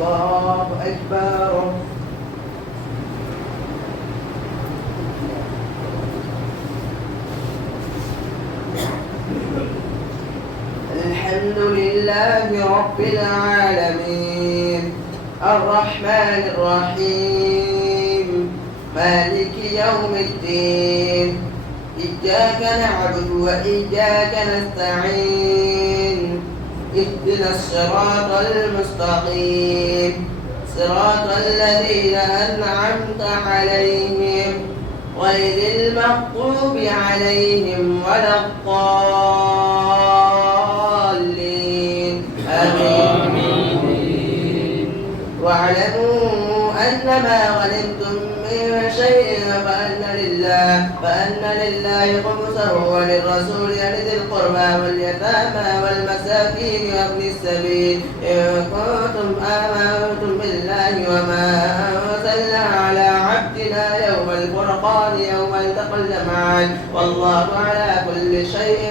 الله أكبر. الحمد لله رب العالمين الرحمن الرحيم مالك يوم الدين إياك نعبد وإياك نستعين اهدنا الصراط المستقيم صراط الذين أنعمت عليهم غير المغضوب عليهم ولا الضالين آمين. واعلموا أن ما غنمتم من شيء فأن لله خمسه وللرسول ولذي القربى واليتامى والمساكين وابن السبيل إن كنتم آمنتم بالله وما أنزلنا على عبدنا يوم الفرقان يوم التقى الجمعان والله على كل شيء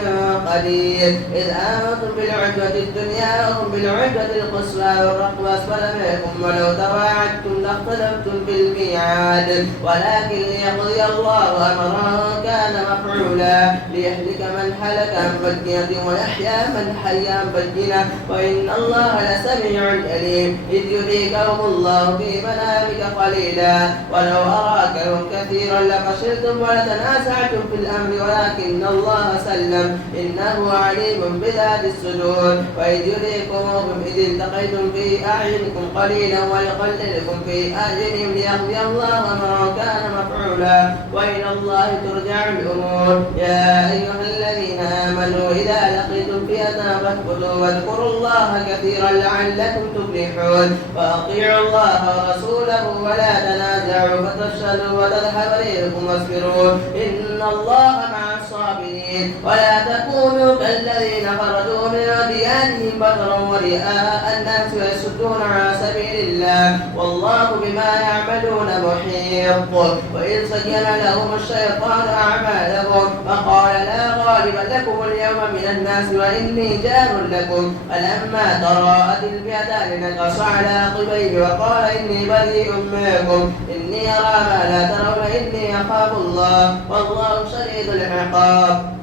قدير. إذ أنتم بالعدوة الدنيا وهم بالعدوة القصوى والركب أسفل منكم ولو تواعدتم لاختلفتم في الميعاد ولكن ليقضي الله أمرا كان مفعولا ليهلك من هلك عن بينة ويحيى من حي عن بينة وإن الله لسميع عليم. إذ يريكهم الله في منامك قليلا ولو أراكهم كثيرا لفشلتم ولتنازعتم في الأمر ولكن الله سلم إنه عليم بذات الصدور. وإذ يريكمهم إذ التقيتم في أعينكم قليلا ويقللكم في أعينهم ليقضي الله أمرا كان مفعولا وإلى الله ترجع الأمور. يا أيها الذين آمنوا إذا لقيتم فئة فاثبتوا واذكروا الله كثيرا لعلكم تفلحون. وأطيعوا الله ورسوله ولا تنازعوا فتفشلوا وتذهب ريحكم واصبروا إن الله مع الصابرين. ولا تكونوا كالذين خرجوا من ديارهم بطرا ورئاء الناس ويصدون عن سبيل الله والله بما يعملون محيط. وإذ زين لهم الشيطان أعمالهم فقال لا غالب لكم اليوم من الناس وإني جار لكم فلما تراءت الفئتان نكص على عقبيه وقال إني بريء منكم إني أرى ما لا ترون إني أخاف الله والله شديد العقاب.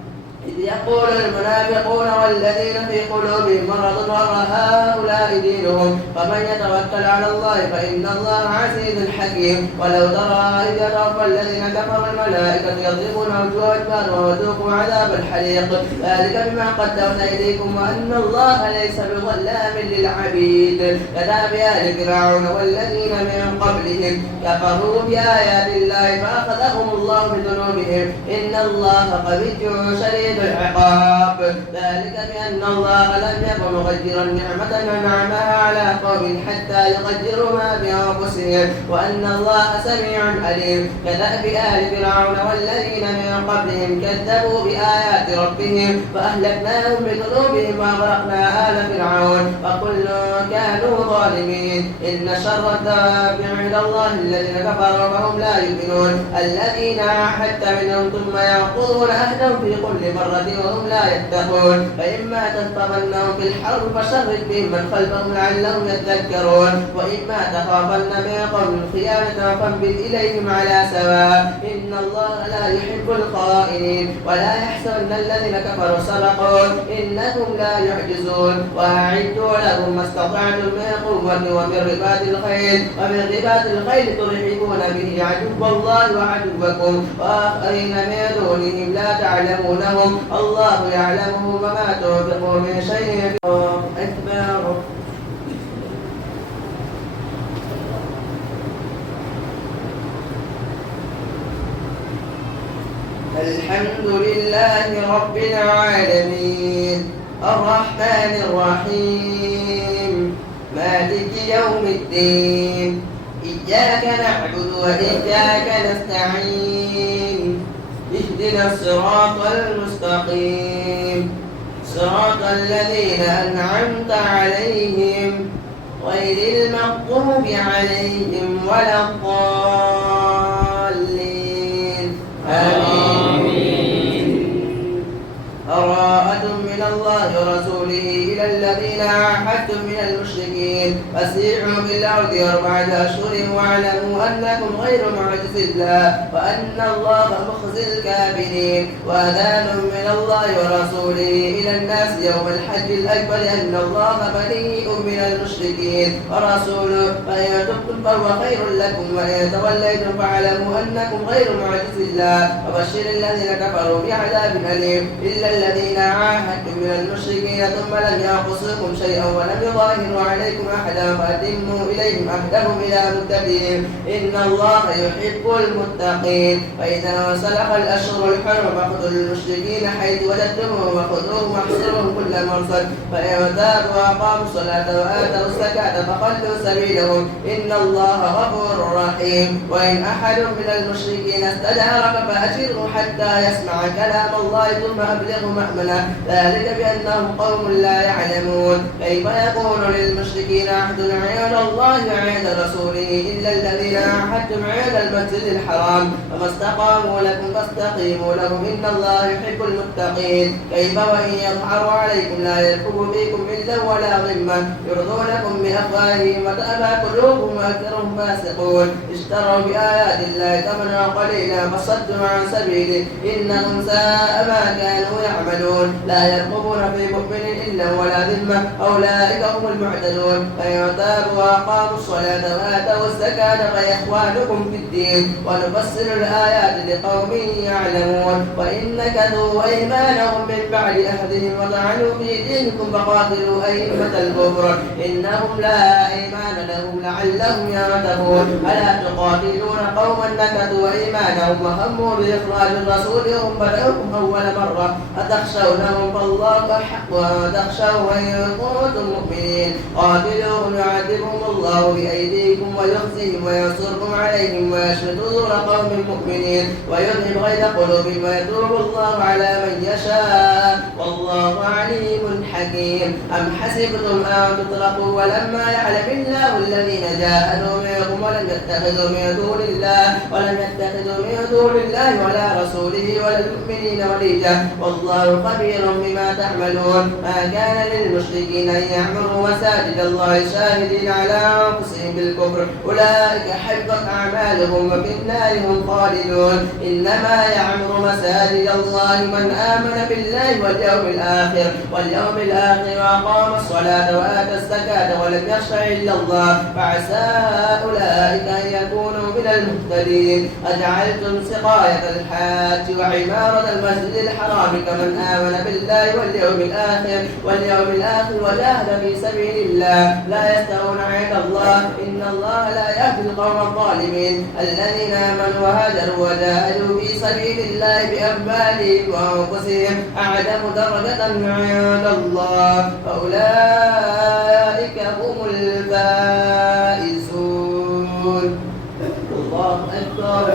إذ يقول المنافقون والذين في قلوبهم مرض هؤلاء دينهم فمن يتوكل على الله فإن الله عزيز حكيم. ولو ترى إذ يتوفى الذين كفروا الملائكة يضربون وجوههم وذوقوا عذاب الحريق ذلك بما قدمت أيديكم وأن الله ليس بظلام للعبيد. كداب آل فرعون والذين من قبلهم كفروا بآيات الله فأخذهم الله بذنوبهم إن الله قوي شديد العقاب. ذلك بأن الله لم يكن مغيرا نعمة أنعمها على قوم حتى يغيروا ما بأنفسهم وأن الله سميع عليم. كدأب آل فرعون والذين من قبلهم كذبوا بآيات ربهم فأهلكناهم بذنوبهم وأغرقنا آل فرعون وكل كانوا ظالمين. إن شر الدواب عند الله الذين كفروا وهم لا يؤمنون الذين عاهدت منهم ثم ينقضون عهدهم في كل مرة وهم لا يتقون. فإما تثقفنهم في الحرب فشرد بهم من خلفهم لعلهم يذكرون وإما تخافن من قوم خيانة فانبذ إليهم على سواء إن الله لا يحب الخائنين. ولا يحسبن الذين كفروا سبقوا إنهم لا يعجزون. وأعدوا لهم ما استطعتم من قوة ومن رباط الخيل ترهبون به عدو الله وعدوكم وآخرين من دونهم لا تعلمونهم الله يعلمه وما تنفقوا من شيء أكبر. الحمد لله رب العالمين الرحمن الرحيم مالك يوم الدين إياك نعبد وإياك نستعين اهدنا الصراط المستقيم صراط الذين أنعمت عليهم غير المغضوب عليهم ولا الضالين آمين. براءة من الله ورسوله إلى الذين عاهدتم من المشركين فسيحوا في الأرض 4 أشهر واعلموا أنكم غير معجز الله وأن الله مخزي الكافرين. وأذان من الله ورسوله إلى الناس يوم الحج الأكبر أن الله بريء من المشركين ورسوله فإن تبتم فهو خير لكم وإن توليتم فاعلموا أنكم غير معجز الله وبشر الذين كفروا بعذاب أليم. إلا الذين عاهدتم من المشركين ثم لم ينقصوكم شيئا ولم يظاهروا عليكم أحدا فأتموا إليهم عهدهم إلى مدتهم إن الله يحب المتقين. فإذا انسلخ الأشهر الحرم فاقتلوا المشركين حيث وجدتموهم وخذوهم واحصروهم كل مرصد فإن تابوا وأقاموا الصلاة وآتوا الزكاة فخلوا سبيلهم إن الله غفور رحيم. وإن أحد من المشركين استجارك فأجره حتى يسمع كلام الله ثم أبلغه مأمنه ذلك بأنهم قوم لا يعلمون. كيف يكون للمشركين عهد عند الله وعند رسوله إلا الذين عاهدتم عند المسجد الحرام فما استقاموا لكم فاستقيموا لهم إن الله يحب المتقين. كيف وإن يظهروا عليكم لا يرقبوا فيكم إلا ولا ذمة يرضونكم بأفواههم وتأبى قلوبهم وأكثرهم فاسقون. اشتروا بآيات الله ثمنا قليلا فصدوا عن سبيله إنهم ساء ما كانوا يعملون. لا يرقبون في مؤمن إلا ولا ذمة أولئك هم المعتدون. فإن تابوا وأقاموا الصلاة وآتوا الزكاة فإخوانكم في الدين ونفصل الآيات لقوم يعلمون. وإن نكثوا أيمانهم من بعد أهدهم وطعنوا في دينكم فقاتلوا أئمة الكفر إنهم لا أيمان لهم لعلهم ينتهون. ألا تقاتلون قوما نكثوا أيمانهم وهموا بإخراج الرسول وهم بدأوكم أول مرة أتخشونهم فالله أحق أن تخشوا إن كنتم مؤمنين. قاتلوهم يعذبهم الله بأيديكم ويخزيهم وينصركم عليهم ويشفي صدور قوم مؤمنين ويذهب غيظ قلوبهم ويتوب الله على من يشاء والله عليم حكيم. أم حسبتم أن تتركوا ولما يعلم الله الذين جاهدوا منكم ولم يتخذوا من دون الله ولا رسوله ولا المؤمنين وليجا والله خبير بما تعملون. ما كان للمشركين أن يعمروا مساجد الله شاهدين على أنفسهم بالكفر أولئك حبطت أعمالهم وفي النار هم خالدون. إنما يعمر مساجد الله من آمن بالله واليوم الآخر وأقام الصلاة وآتى الزكاة ولم يخش إلا الله فعسى أولئك أن يكونوا من المهتدين. أجعلتم سقاية الحاج وعمارة المسجد الحرام كمن آمن بالله واليوم الآخر وجاهد في سبيل الله لا يستوون عند الله إن الله لا يهدي القوم الظالمين. الذين آمنوا وهاجروا وجاهدوا في سبيل الله بأموالهم وأنفسهم أعظم درجة عند الله فأولئك هم الفائزون. الله أكبر.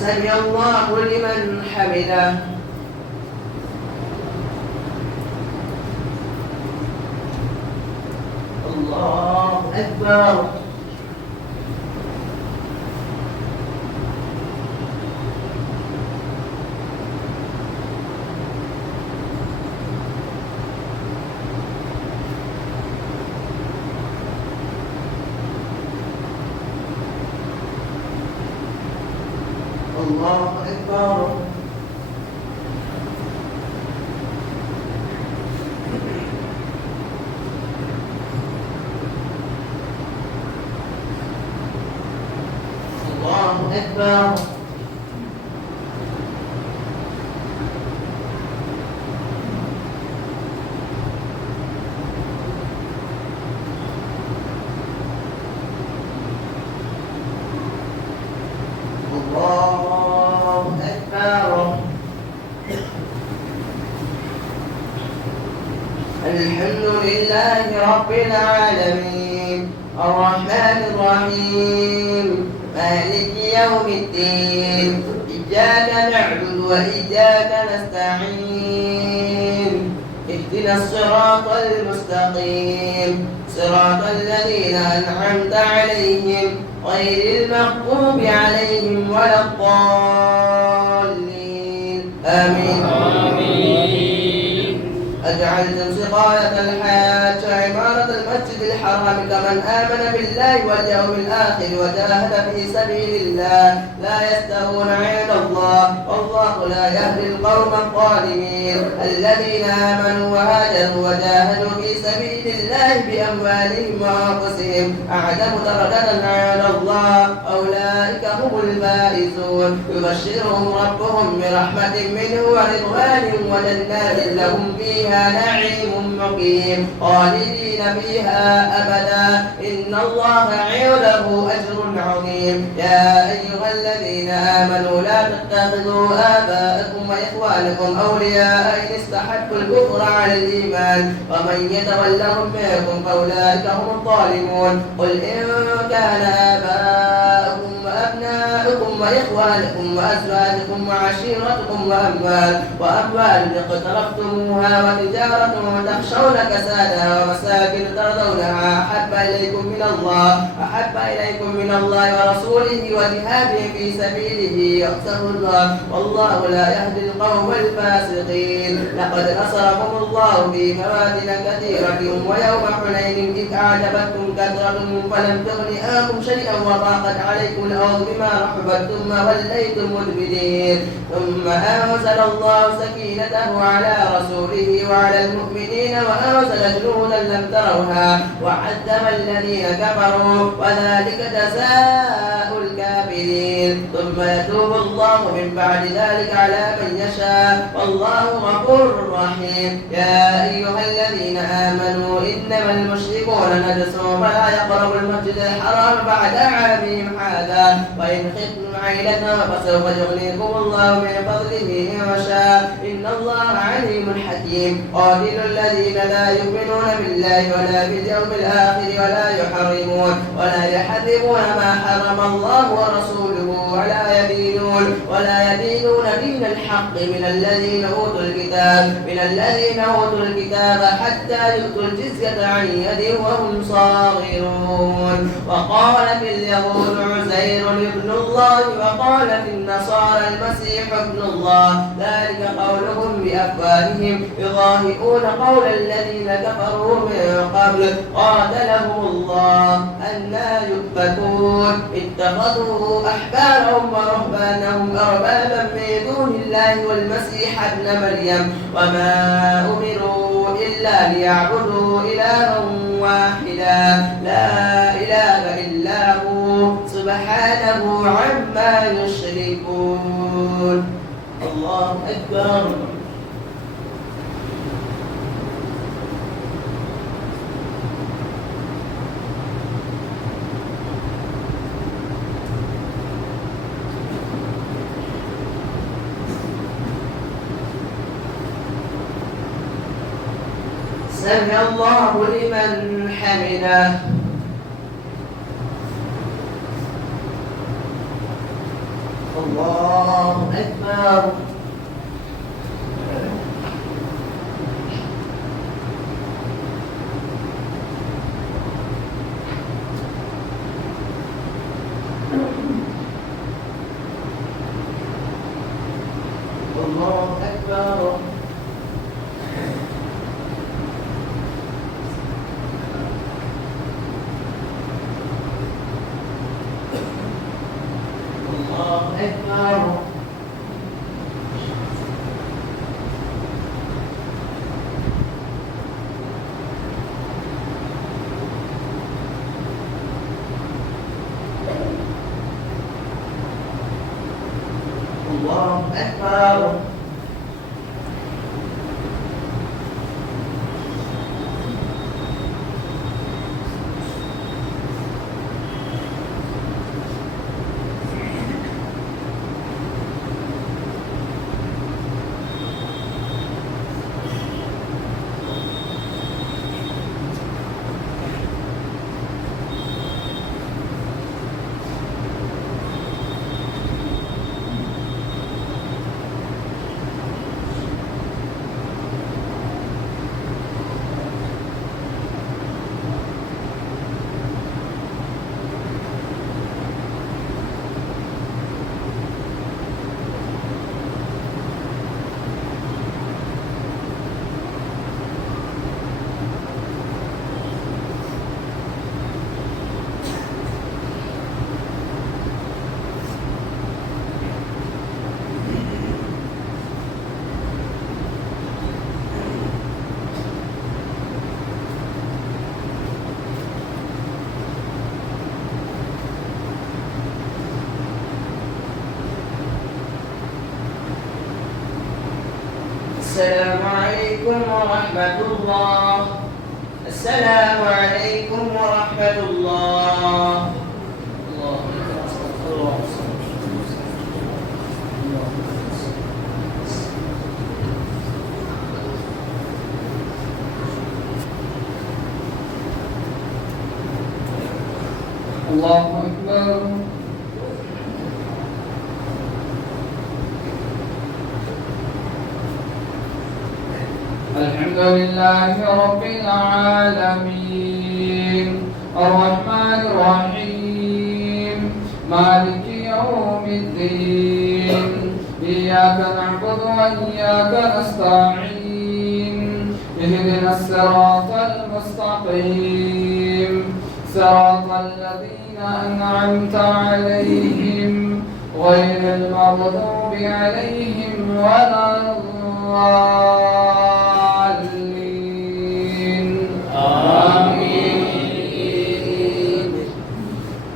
سمع الله لمن حمده. الله أكبر. الله أكبر. الله أكبر. الحمد لله رب العالمين الرحمن الرحيم مالك يوم الدين إياك نعبد وإياك نستعين اهدنا الصراط المستقيم صراط الذين أنعمت عليهم غير المغضوب عليهم ولا الضالين آمين. أجعلتم سقاية الحاج عمارة المسجد الحرام كمن آمن بالله واليوم الآخر وجاهد في سبيل الله لا يستوون عند الله والله لا يهدي القوم الظالمين. الذين آمنوا وهاجروا وجاهدوا في سبيل الله بأموالهم وأنفسهم أعظم درجة عند الله أولئك هم الفائزون. يبشرهم ربهم برحمة منه ورضوان وجنات لهم فيها نعيم مقيم خالدين فيها أبدا إن الله عنده أجر عظيم. يا أيها الذين آمنوا لا تتخذوا آباءكم وإخوانكم أولياء إن استحبوا الكفر على الإيمان ومن يتولهم منكم فأولئك هم الظالمون. قل إن كان آباءكم وأبناؤكم وإخوانكم وأزواجكم وعشيرتكم وأموال اقترفتموها وتجارة تخشون كسادها ومساكن ترضونها أحب إليكم من الله ورسوله وجهاد في سبيله يغفر الله والله لا يهدي القوم الفاسقين. لقد نصركم الله في مواطن كثيرة ويوم حنين إذ أعجبتكم كثرتكم فلم تغن عنكم شيئا وضاقت عليكم الأرض بما رحبت ثم وليتم مدبرين ثم أنزل الله سكينته على رسوله وعلى المؤمنين وأنزل جنودا لم تروها وعذب الذين كفروا وذلك جزاء الكافرين ثم يتوب الله من بعد ذلك على من يشاء والله غفور رحيم. يا أيها الذين آمنوا إنما المشركون نجس فلا يقربوا المسجد الحرام بعد عامهم هذا وإن خفتم عيلة فسوف يغنيكم الله من فضله إن شاء إن الله عليم حكيم. قاتلوا الذين لا يؤمنون بالله ولا باليوم الآخر ولا يحرمون ما حرم الله ورسوله ولا يدينون دين الحق من الذين أوتوا الكتاب حتى يؤتوا الجزية عن يد وهم صاغرون. وقالت اليهود عزير ابن الله وقالت النصارى المسيح ابن الله ذلك قولهم بأفواههم يضاهئون قول الذين كفروا من قبل قاتلهم الله أنى يؤفكون. اتخذوا أحبارهم ورهبانهم أربابا من دون الله والمسيح ابن مريم وما أمروا إلا ليعبدوا إلها واحدا لا إله إلا هو سبحانه عما يشركون. الله أكبر. سمع الله لمن حمده. الله أكبر. الله أكبر. الله أكبر. الله أكبر. عليكم ورحمة الله. السلام عليكم ورحمة الله. الله أكبر. استغفر الله. الله أكبر. الحمد لله رب العالمين الرحمن الرحيم مالك يوم الدين إياك نعبد وإياك نستعين اهدنا الصراط المستقيم صراط الذين أنعمت عليهم غير المغضوب عليهم ولا الضالين آمين.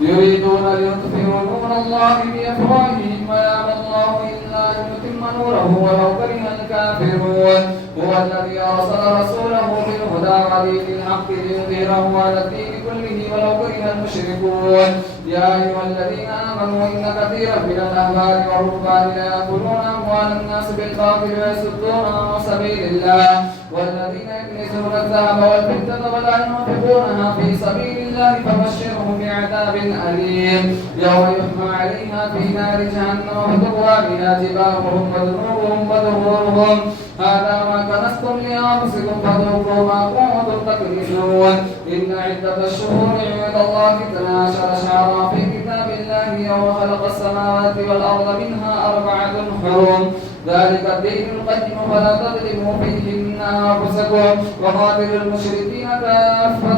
يريدون ليطفئوا نور الله بأفواههم ويأبى الله إلا أن يتم نوره ولو كره الكافرون. هو الذي أرسل رسوله بالهدى ودين الحق ليظهره على الدين كله ولو كره المشركون. يا أيها الذين آمنوا إن كثيرا من الأحبار والرهبان ليأكلون أموال الناس بالباطل ويصدون عن سبيل الله والذين يكنزون الذهب والفضة ولا ينفقونها في سبيل الله فبشرهم بعذاب أليم يوم يحمى عليها في نار جهنم وتقوى بها جباههم وجنوبهم وظهورهم هذا ما كنزتم لأنفسكم فذوقوا ما كنتم تكنزون. إن عدة الشهور عند الله 12 شهرا في كتاب الله يوم خلق السماوات والأرض منها 4 حرم ذلك الدين القيم فلا تظلموا فيهن أنفسكم وقاتلوا المشركين كافة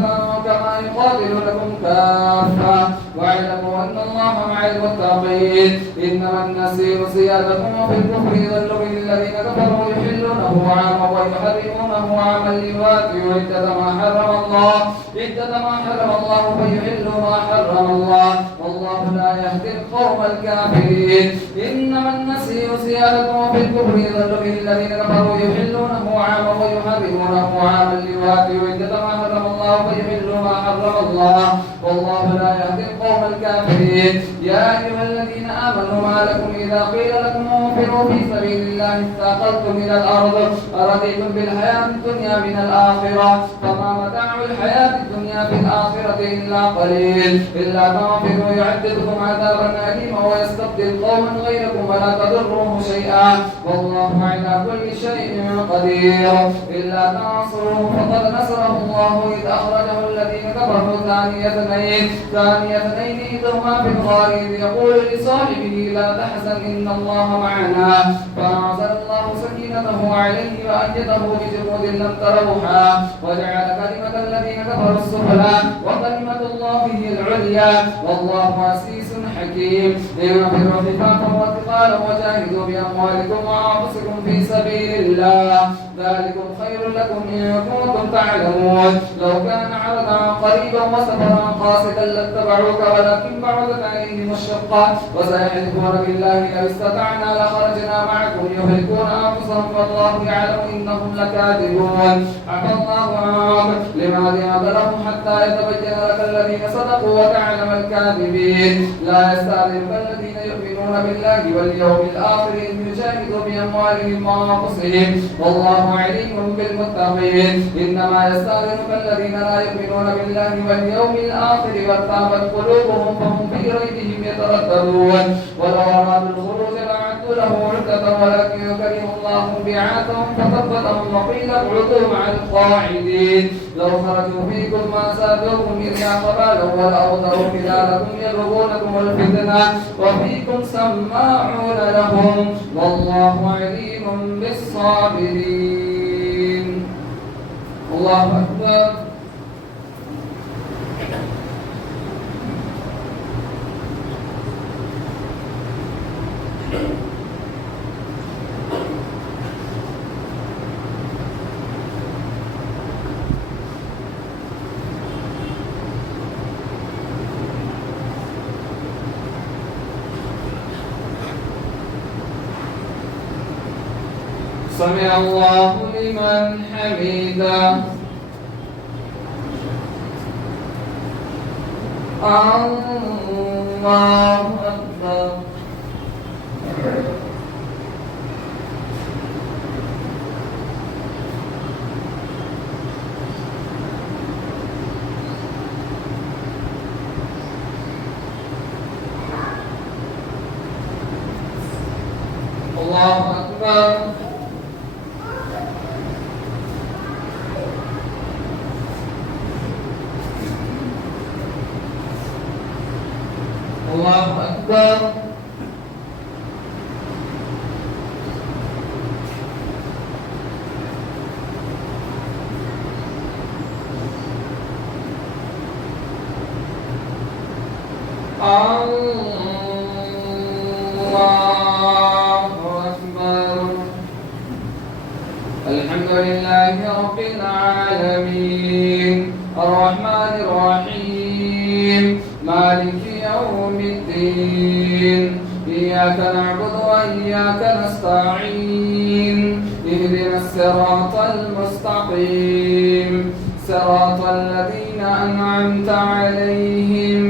كما يقاتلونكم كافة واعلموا أن الله مع المتقين. إنما النسيء زيادة في الكفر يضل به الذين كفروا يحلونه عاما ويحرمونه عاما ليواتوا عدة ما حرم الله فيحلوا ما حرم الله والله لا يهدي القوم الكافرين. إنما النسيء زيادة في الكفر يضل به الذين كفروا يحلونه عاما ويحرمونه عاما ليواتوا عدة ما حرم الله فيحلوا ما حرم الله والله لا يهدي القوم الكافرين. يا أيها الذين آمنوا ما لكم إذا قيل لكم انفروا في سبيل الله اثاقلتم إلى الأرض أرضيتم بالحياة الدنيا من الآخرة فما متاع الحياة الدنيا في الآخرة إلا قليل. إلا تغفروا يعذبكم عذابا أليما ويستبدل قوما غيركم ولا تضروه شيئا والله على كل شيء قدير. إلا تنصروه فقد نصره الله إذ أخرجه الذين كفروا ثاني اثنين إذ هما في الغار إذ يقول لصاحبه لا تحزن إن الله معنا فأنزل الله سكينته عليه وأيده بجنود لم تروها وجعل كلمة الذين كفروا السفلى وكلمة الله هي العليا والله عزيز حكيم. انفروا خفافا وثقالا وجاهدوا بأموالكم وأنفسكم في سبيل الله ذلكم خير لكم إن كنتم تعلمون. لو كان عرضا قريبا وسفرا قاصدا لاتبعوك ولكن بعدت عليهم الشقة وسيحلفون بالله لو استطعنا لخرجنا معكم يهلكون أنفسهم والله يعلم إنهم لكاذبون. عفى الله عنك لما ذهب لهم حتى يتبين لك الذين صدقوا وتعلم الكاذبين. لا يستأذنك الذين يؤمنون بالله واليوم الآخر إذ يجاهدوا بأموالهم وأنفسهم والله عليم بالمتقين. إنما يستأذنك الذين لا يؤمنون بالله واليوم الآخر وارتابت قلوبهم فهم في ريبهم يترددون. ولو أرادوا الخروج لأعدوا له عدة ولكن يكره الله بعاثهم فثبتهم وقيل اقعدوا مع القاعدين. لو خرجوا فيكم ما زادوكم إلا خبالا ولأوضعوا خلالكم يبغونكم الفتنة وفيكم سماعون لهم والله عليم بالصابرين. الله أكبر. سمع الله لمن حمده. الله أكبر. الله أكبر. الله أكبر. الحمد لله رب العالمين الرحمن الرحيم مالك يوم الدين إياك نعبد وإياك نستعين اهدنا الصراط المستقيم صراط الذين أنعمت عليهم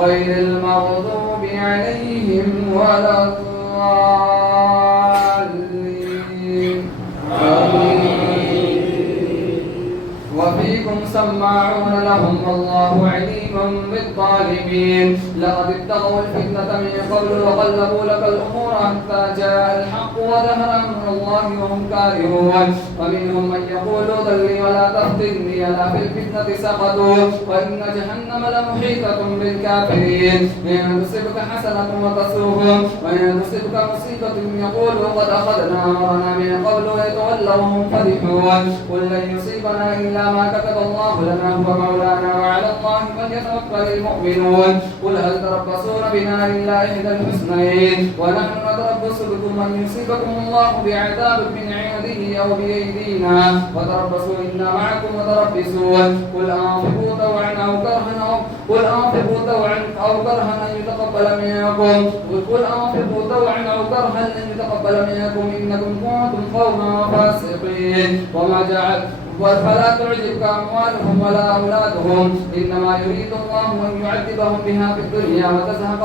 غير المغضوب عليهم ولا الضالين. وفيكم سماعون لهم والله عليم بالظالمين. لقد ابتغوا الفتنة من قبل وقلبوا لك الأمور حتى جاء الحق وظهر أمر الله وهم كارهون. ومنهم من يقول ذلي ولا تفتني ألا في الفتنة سقطوا وإن جهنم لمحيطة بالكافرين. إن تصبك حسنة وتسوهم وإن تصبك مصيبة يقولوا قد أخذنا أمرنا من قبل ويتولوا وهم فرحون. قل لن يصيبنا إلا ما كتب الله لنا هو مولانا وعلى الله فليتوكل المؤمنون. قل هل تربصون بنا إلا إحدى الحسنيين ونحن نتربص بكم أن يصيبكم الله بعذاب من عنده أو بأيدينا وتربصوا إنا معكم متربصون. قل أنفقوا طوعا أو كرها أن يتقبل منكم لن يتقبل منكم إنكم كنتم قوما فاسقين. فلا تعجبك أموالهم ولا أولادهم إنما يريد الله أن يعذبهم بها في الدنيا وتزهق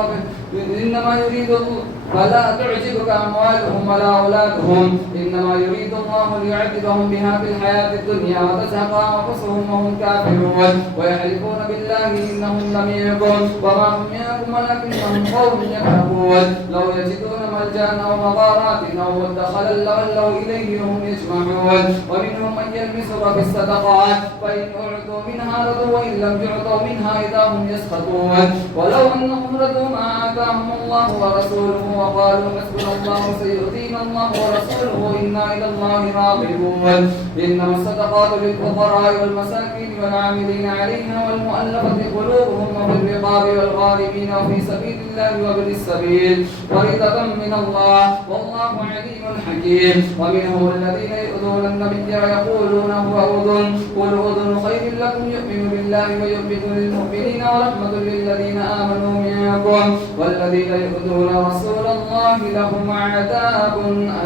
فلا تعجبك أموالهم ولا أولادهم إنما يريد الله ليعذبهم بها في الحياة الدنيا وتزهق أنفسهم وهم كافرون. ويحلفون بالله إنهم لمنكم وما هم منكم ولكنهم قوم يفرقون. لو يجدون ملجأ أو مغارات أو مدخلا لولوا إليه وهم يجمعون. ومنهم من يلمسك في الصدقات فإن أعطوا منها رضوا وإن لم يعطوا منها إذا هم يسخطون. ولو أنهم رضوا ما آتاهم الله ورسوله وقالوا حسبنا الله سيؤتينا الله ورسوله إنا إلى الله راغبون. إنما الصدقات للفقراء والمساكين والعاملين عليها والمؤلفة قلوبهم وفي الرقاب والغارمين وفي سبيل الله وابن السبيل فريضة من الله والله عليم حكيم. ومنهم الذين يؤذون النبي ويقولون هو أذن قل أذن خير لكم يؤمن بالله ويؤمن للمؤمنين ورحمة للذين آمنوا منكم والذين يؤذون رسول الله لهم عذاب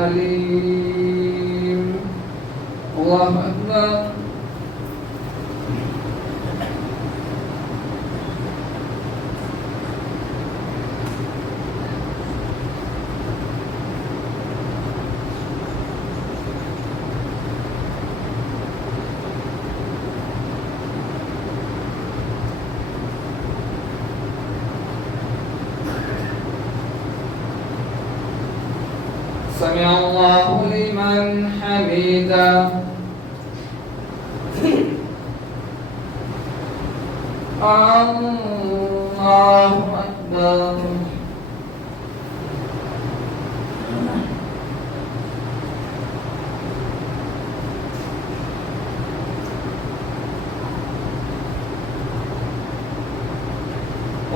أليم. الله أكبر. سمع الله لمن حمده. الله أكبر.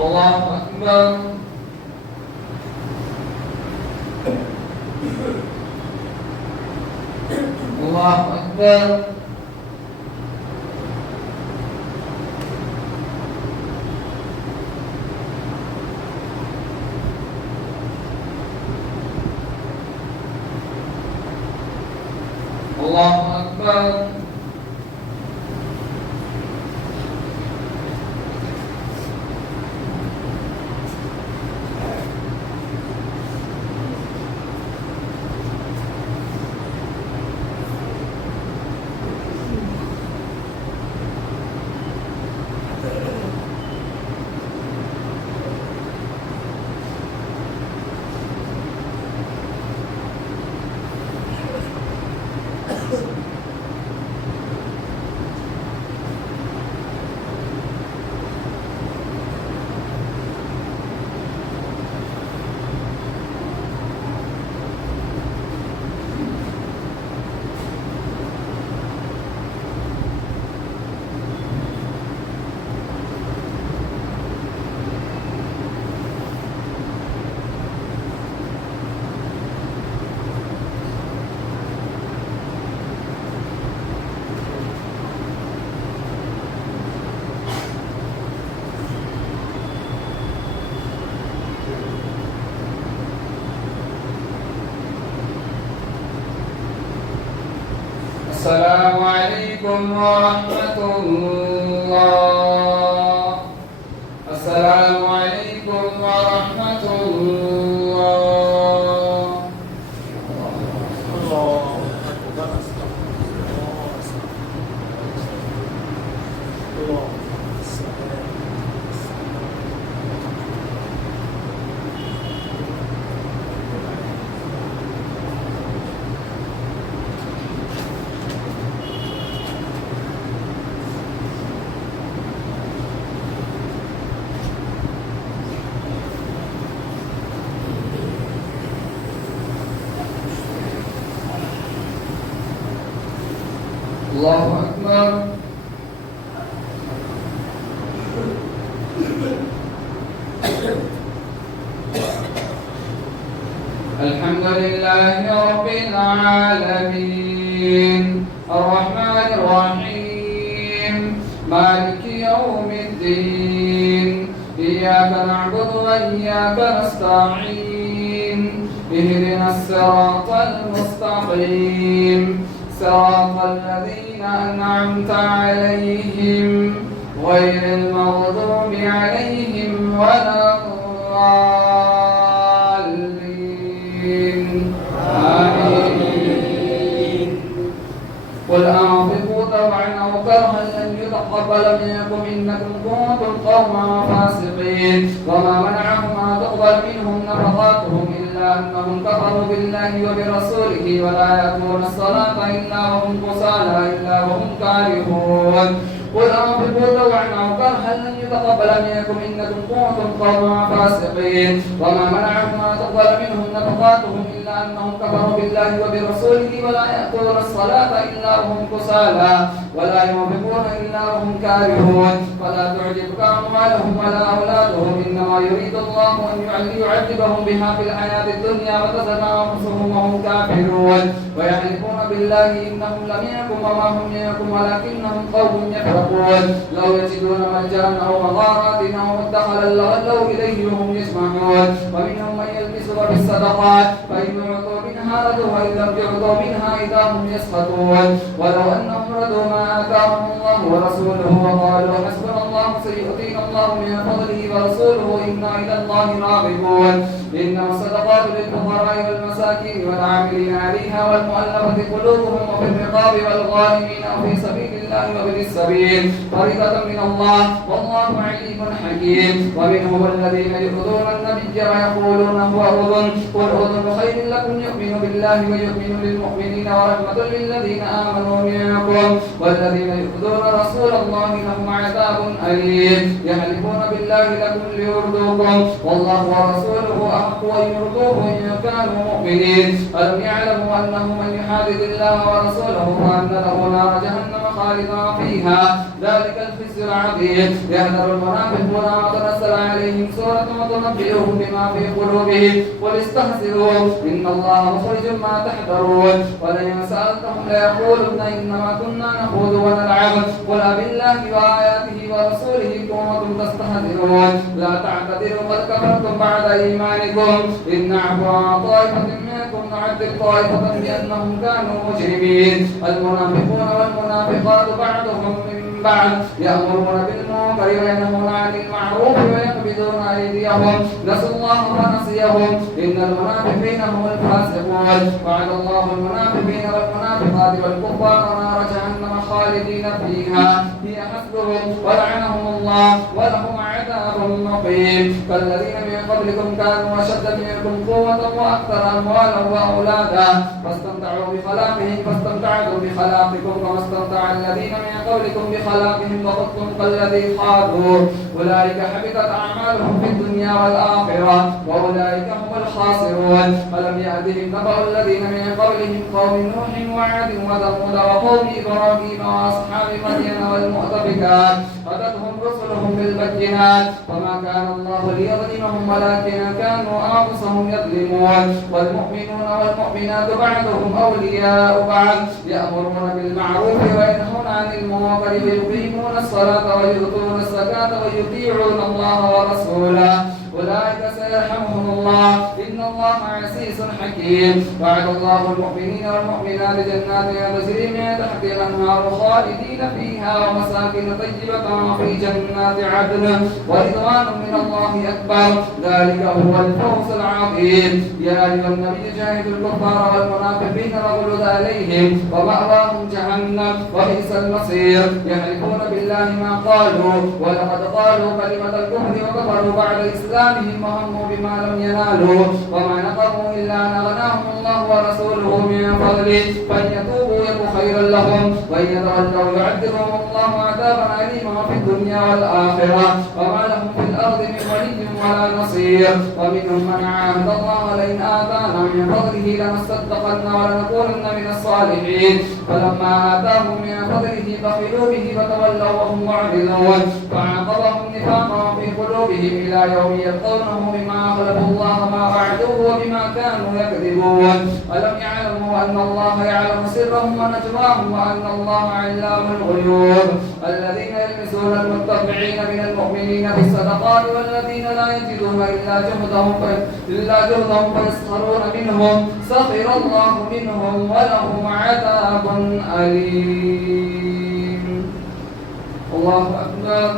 الله أكبر. الله أكبر. ورحمة الله. السلام عليكم ورحمة الله. الله أكبر. الحمد لله رب العالمين الرحمن الرحيم مالك يوم الدين إياك نعبد وإياك نستعين اهدنا الصراط المستقيم صراط الذين أنعمت عليهم غير المغضوب عليهم ولا الضالين آمين. قل أنفقوا طوعا أو كرها لن يتقبل منكم إنكم كنتم قوما فاسقين. وما منعهم أن تقبل منهم نفقاتهم إلا أنهم كفروا بالله وبرسوله ولا يأتون الصلاة إلا وهم كسالى إلا وهم كارهون. قل أنفقوا طوعا أو كرها لن يتقبل منكم إنكم كنتم قوما فاسقين. وما منعهم أن تقبل منهم نفقاتهم إلا أنهم كفروا بالله وبرسوله ولا يأتون الصلاة إلا وهم كسالى ولا ينفقون إلا وهم كارهون. فلا تعجبك أموالهم ولا أولادهم إنما يريد الله أن يعذبهم بها في الحياة الدنيا وتزهق أنفسهم وهم كافرون. ويحلفون بالله إنهم لمنكم وما هم منكم ولكنهم قوم يفرقون. لو يجدون ملجأ أو مغارات أو مدخلا لولوا إليه وهم يسمعون. ومنهم من يلبسك في الصدقات فإن يعطوا منها رضوا وإن لم يعطوا منها إذا هم يسخطون. ولو أنهم رضوا ما آتاهم الله ورسوله وقالوا حسبنا الله سيؤتينا الله من فضله ورسوله إنا إلى الله راغبون. إنما الصدقات للفقراء والمساكين والعاملين عليها والمؤلفة قلوبهم وفي الرقاب والغارمين وفي سبيل الله وابن السبيل فريضة من الله والله عليم حكيم. ومنهم الذين يؤذون النبي ويقولون هو أذن قل أذن خير لكم يؤمن بالله ويؤمن للمؤمنين ورحمة للذين آمنوا منكم والذين يؤذون رسول الله لهم عذاب أليم. يحلفون بالله لكم ليرضوكم والله ورسوله أحق أن يرضوه إن كانوا مؤمنين. ألم يعلموا أنه من يحادد الله ورسوله فأن له نار جهنم خالدا فيها ذلك الخزي العظيم. يحذر المنافقون ما تنزل عليهم سورة وتنبئهم بما في قلوبهم قل استهزئوا إن الله مخرج ما تحذرون. ولئن سألتهم ليقولن إنما كنا نخوض ونلعب قل أبالله وآياته ورسوله كنتم تستهزئون. لا تعتذروا قد كفرتم بعد إيمانكم إن نعفو عن طائفة منكم نعذب طائفة بأنهم كانوا مجرمين. المنافقون والمنافقات بعضهم من بعد يأمرون بالمنكر وينهون عن المعروف ويقبضون أيديهم نسوا الله فنسيهم إن المنافقين هم الفاسقون. وعد الله المنافقين والمنافقات والكفار نار جهنم خالدين فيها هي حسبهم ولعنهم الله ولهم عذاب مقيم. كالذين من قبلكم كانوا أشد منكم قوة وأكثر أموالا وأولادا فاستمتعوا بخلاقهم فاستمتعتم بخلاقكم كما استمتع الذين من قبلكم بخلاقهم وخضتم كالذي خاضوا أولئك حبطت أعمالهم في الدنيا والآخرة وأولئك هم الخاسرون. ألم يأتهم نبأ الذين من قبلهم قوم نوح وعاد وثمود وقوم إبراهيم وأصحاب مدين والمؤتفكات أتتهم رسلهم بالبينات وما كان الله ليظلمهم ولكن كانوا أنفسهم يظلمون. والمؤمنون والمؤمنات بعضهم أولياء بعض يأمرون بالمعروف وينهون عن المنكر ويقيمون الصلاة ويؤتون الزكاة ويطيعون الله ورسوله أولئك سيرحمهم الله إن الله عزيز حكيم. وعد الله المؤمنين والمؤمنات جنات تجري من تحتها الأنهار خالدين فيها ومساكن طيبة في جنات عدن ورضوان من الله أكبر ذلك هو الفوز العظيم. يا أيها النبي جاهد الكفار والمنافقين واغلظ عليهم ومأواهم جهنم وبئس المصير. يحلفون بالله ما قالوا ولقد قالوا كلمة الكفر وكفروا بعد إسلامهم وهموا بما لم ينالوا وما نقموا إلا أن أغناهم الله ورسوله من فضله فإن يتوبوا يك خيرا لهم وإن يتولوا يعذبهم الله عذابا أليما في الدنيا والآخرة وما لهم في الأرض من ولي ولا نصير. ومنهم من عاهد الله لئن آتانا من فضله لنصدقن ولنكونن من الصالحين فلما آتاهم من فضله بخلوا به فتولوا وهم معرضون فعاقبهم نفاقا في قلوبهم إلى يوم يلقونه بما أخلفوا الله ما وعدوه وبما كانوا يكذبون. ألم يعلموا أن الله يعلم سرهم ونجواهم وأن الله علام الغيوب. الذين يلمسون المتطوعين من المؤمنين في الصدقات والذين لا يجدون إلا جهدهم فيسخرون منهم سخر الله منهم ولهم عذاب أليم. الله أكبر.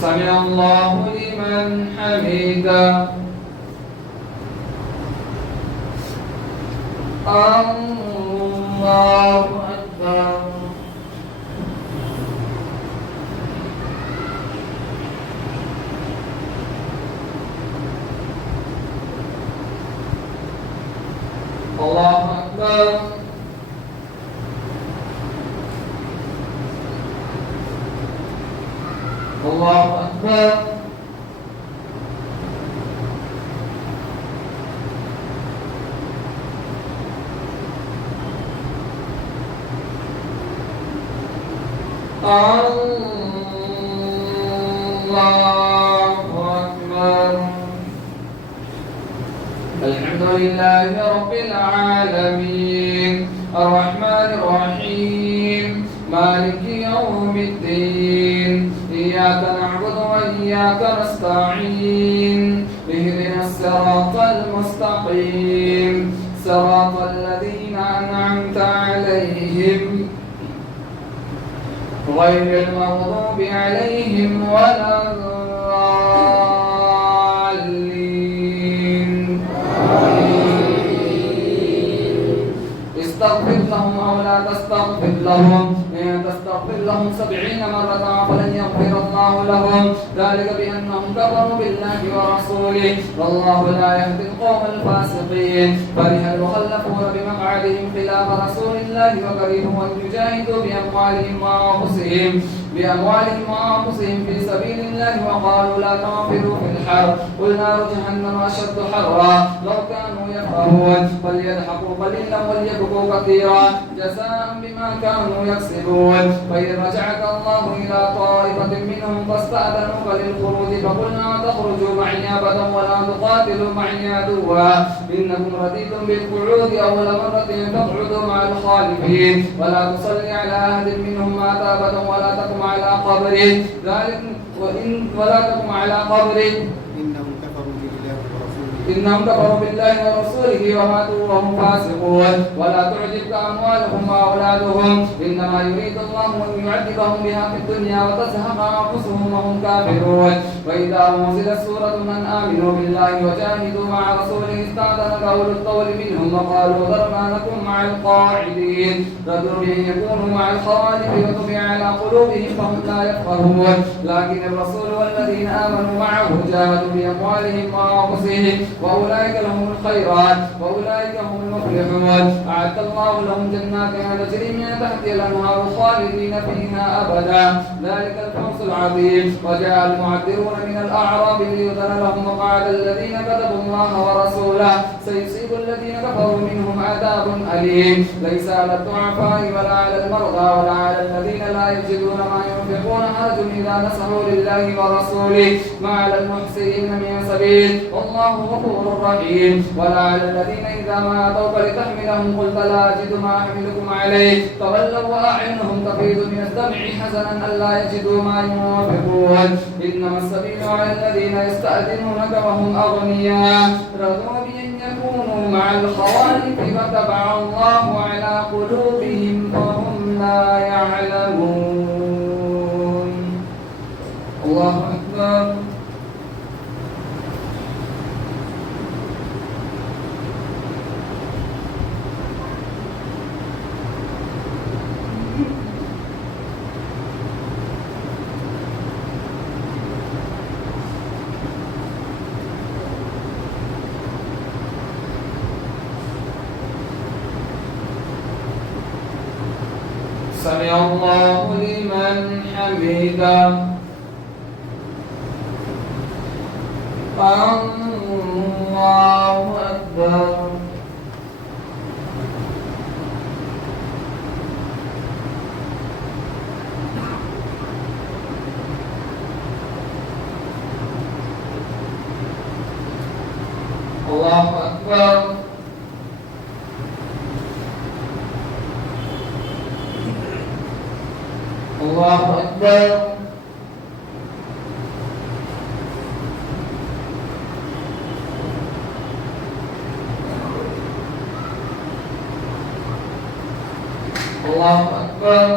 سمع الله لمن حمده. الله أكبر. الله أكبر. الله أكبر. الله أكبر. الحمد لله رب العالمين الرحمن الرحيم مالك يوم الدين إياك نعبد وإياك نستعين اهدنا الصراط المستقيم صراط الذين أنعمت عليهم غير المغضوب عليهم ولا الضالين. استغفر لهم أو لا تستغفر لهم إن تستغفر لهم 70 مرة فلن يغفر الله لهم ذلك بأنهم كفروا بالله ورسوله والله لا يهدي القوم الفاسقين. فرح المخلفون بمقعدهم خلاف رسول الله وكرهوا أن يجاهدوا بأموالهم وأنفسهم في سبيل الله وقالوا لا تنفروا في الحر قل نار جهنم أشد حرا لو كانوا يفقهون فليضحكوا قليلا وليبكوا كثيرا جزاء بما كانوا يكسبون. فإذا رجعك الله إلى طائفة منهم فاستأذنوك للخروج فقلنا تخرجوا معي أبدا ولا تقاتلوا معي عدوا إنكم رضيتم بالقعود أول مرة فاقعدوا مع الخالفين ولا تصلي على أحد منهم مات أبدا ولا تقم على قبره ذلك ولا تقم على قبره إنهم كفروا بالله ورسوله وماتوا وهم فاسقون. ولا تعجبك أموالهم وأولادهم إنما يريد الله أن يعذبهم بها في الدنيا وتزهق أنفسهم وهم كافرون. وإذا أنزلت سورة من آمنوا بالله وجاهدوا مع رسوله استأذنك أولو الطول منهم وقالوا ذرنا نكن مع القاعدين رضوا بأن يكونوا مع الخوالف وطبع على قلوبهم فهم لا يفقهون. لكن الرسول والذين آمنوا معه جاهدوا بأموالهم وأنفسهم وأولئك لهم الخيرات وأولئك هم المفلحون. أعد الله لهم جنات تجري من تحتها الأنهار خالدين فيها أبدا ذلك الفوز الفصل العظيم. وجاء المعذرون من الأعراب ليؤذن لهم وقعد الذين كذبوا الله ورسوله سيصيب الذين كفروا منهم عذاب أليم. ليس على الضعفاء ولا على المرضى ولا على الذين لا يجدون ما ينفقون حرج إذا نصحوا لله ورسوله ما على المحسنين من سبيل والله غفور رحيم. ولا على الذين إذا ما أتوك لتحملهم قلت لا أجد ما أحملكم عليه تولوا وأعينهم تفيض من الدمع حزنا ألا يجدوا ما ينفقون. إنما السبيل على الذين يستأذنونك وهم أغنياء رضوا بأن يكونوا مع الخوالف فتبع الله على قلوبهم وهم لا يعلمون. الله أكبر. سمع الله لمن حمده. الله أكبر. الله أكبر. الله أكبر. الله أكبر.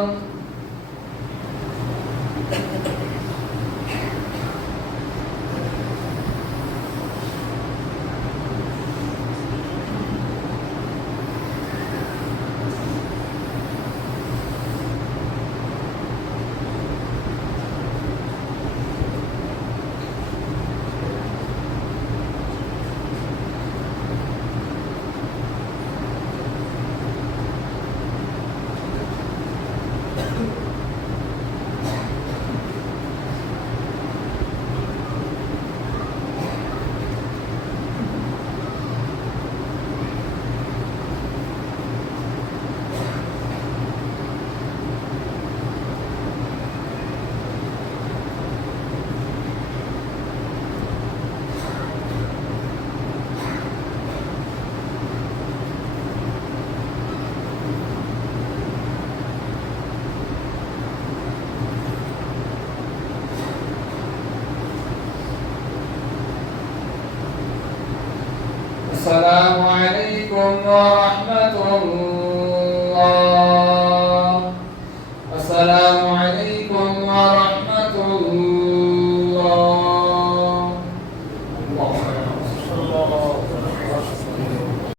السلام عليكم ورحمة الله. السلام